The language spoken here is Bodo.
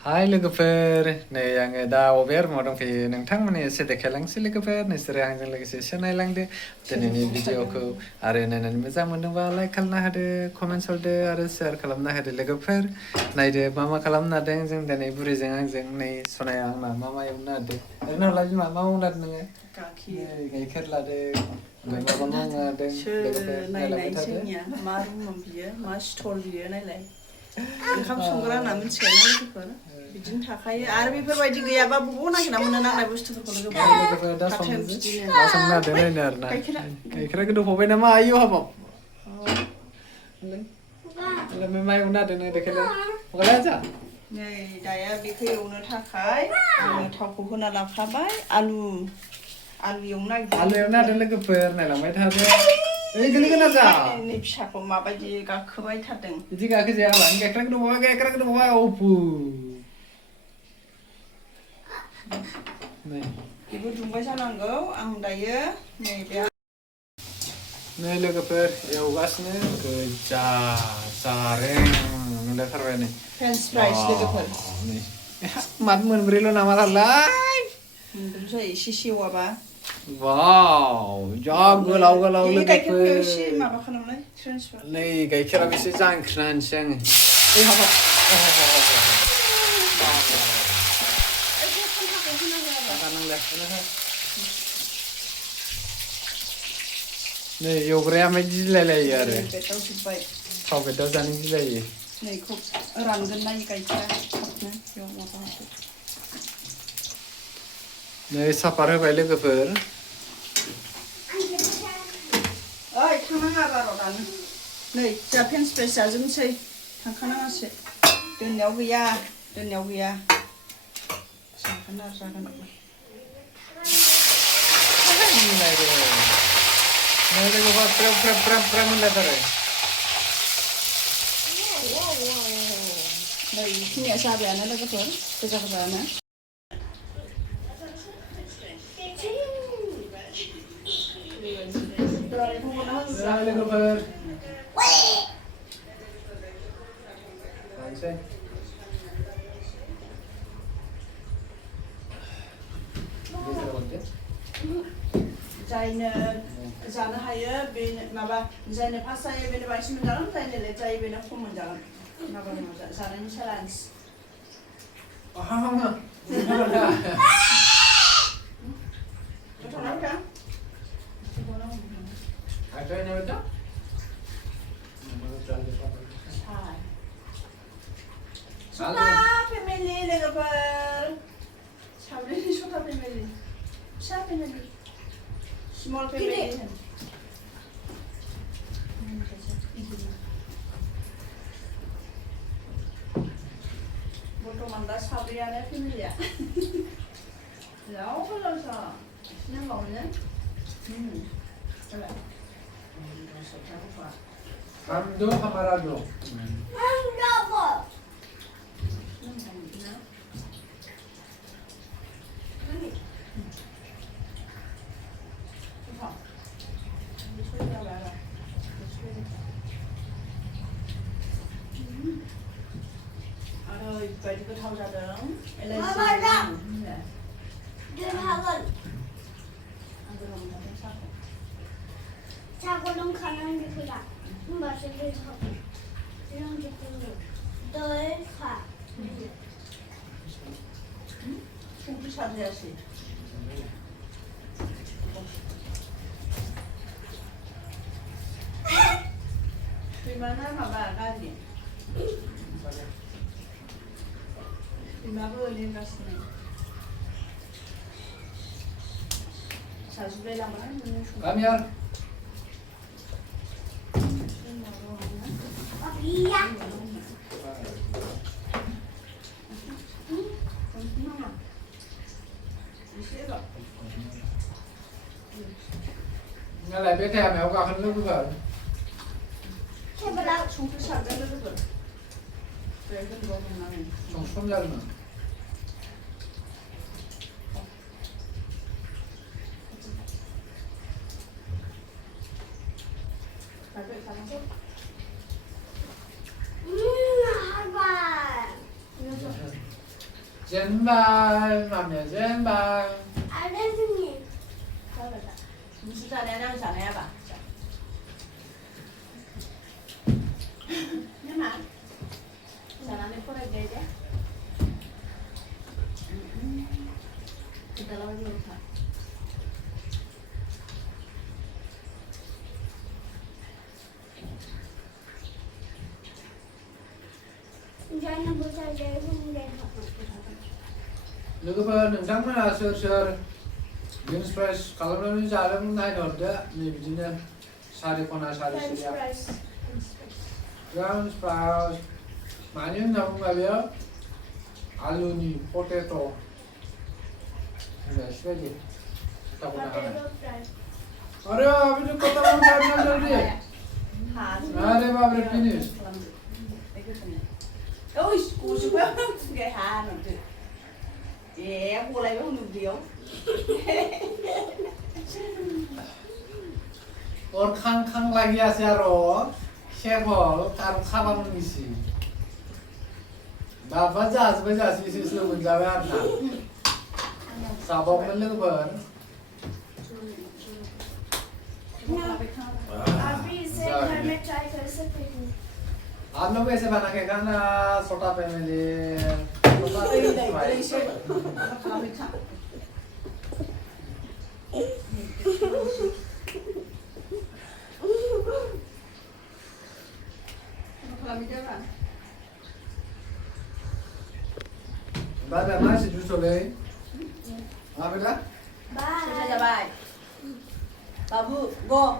Hai लोगोफोर नै आङो दा बबे रुमाव दंफैयो नोंथांमोननि एसे देखायलांसै लोगोफोर नोंसोरो आंजों लोगोसे एसे नायलांदो दिनैनि भिडिअखौ आरो नायनानै मोजां मोनदोंबा लाइक खालामना होदो कमेन्ट्स हरदो आरो शेयार खालामना होदो लोगोफोर नायदो मा खालामनो नादों जों दिनै बुरैजों आंजों नै सनाया आंना मा एवनो नागिरदों ओरैनो हरलाय बिमा मा मावनो नागिरदों नोङो गाइखेर लादों ओमफ्राय माबा मावनो नागिरदों लोगोफोर नायलांबाय थादो मा रुमाव बियो मा स्टल बियो नायलाय ओंखाम संग्रा होनना मिथिखायोना लोगोफोर बिदिनो थाखायो आरो बेफोरबायदि गैयाबा बबाव नागिरना मोननो नांनाय बुस्थुफोरखौ लोगोफोर दा संनोसै मा संनो नागिरदों नायनो आरोना गाइखेरा गोदौफावबाय नामा आयौ हाबाब मा एवनो नागिरदों नों देखायलाय हगारलाय आजा नै दाया बेखौ एवनो थाखाय आङो थावखौ होना लाखाबाय आलु एवनो नागिरदों लोगोफोर नायलांबाय थादो ओइ गोलैगोन आजा नै फिसाखौ माबायदि गाखोबाय थादों बिदि गाखोजाया हाबानि गाइखेरा गोदौबावबाय अफु बेबो दुंबाय जानांगौ आं दायो नै लोगोफोर एवगासिनो गोजा जारें नुलायथारबाय नै फ्रेन्स फ्राइस लोगोफोर नै माद मोनब्रैल' नामा दालाय मोनब्रै जायो एसे सेवाबा वाव जा गोलाव गाइखेरखौ लोगोफोर एसे माबा खालामलाय ट्रेन्सफार नै गाइखेराबो एसे जांख्रिना होनोसै आङो नै एवग्राया ओमफ्राय गिलायलायो आरो थाव बेदर जानो गिलायो नै रानगोन ना गाइखेरा थाबनो बेयाव माबा नै सापात होबाय लोगोफोर ओइ थांनाङा बार' दानो नै जोंहा फ्रेन्स फ्राइस जाजोबनोसै थांखानाङासो दोननायाव गैया जागोन मोनलायथारो नै बेखिनिया जाबायानो लोगोफोर गोजानो लोगोफोर जायनो जानो हायो बे माबा जायनो फार्स्ट जायो बेनो बांसिन मोनजागोन जायनो लेट जायो बेनो खम मोनजागोन माबा जानायनि चेलेन्ज सथा फेमिलि लोगोफोर साब्रैनि सथा फेमिलि फिसा फेमिलि स्मल फेमिलि बर्थमान दा साब्रैयानो फेमिलिया रावबो लोंसा नांबावनो हम दो हमारा दो ओरैबायदि गोथाव जादों साहाखौ लोंखानांगौ होनबासो दै खागोन लोंजोबनांगौ दै खा संख्रि सारजायासै बिमाना माबा गारि बिमाबो लिंगासिनो साजुलाय लांबाय गामियार iya lại biết thèm mèo gà khăn nước bây giờ संख्रि सारदों लोगोफोर संसम जादों horbai 젠발 맘이야 젠발. 알레스님. 무슨 자네랑 자네야 봐. 해마. 자네 포래 되게. kita lawan lupa. Jangan bosan jadi hunde. लोगोफोर नोंथांमोना सोर सोर बिन्स फ्राइस खालामनानै जादों नायहरदो नै बिदिनो सारि खना सारि सिरिया बिन्स फ्राइस मानि होनना बुङोबा बेयो आलुनि पटेट' बेबायदि अरे अभी तो खत्म हो गया जल्दी अरे बाप रे finish ôi cô chú bé cái hà nó chứ yeah cô lấy không được điều और खां खां लागियासै आरो केबल आरो खालामनिसै बाबा जाजोब्बाय जासिसो मोनजाबाय आरो ना जाबावगोन लोगोफोर अभी इसे घर में ट्राई कर सकते हैं। आप लोग ऐसे बना के खाना छोटा family Bye bye, c'est du soleil. Ah, mais là? Bye. bye babu go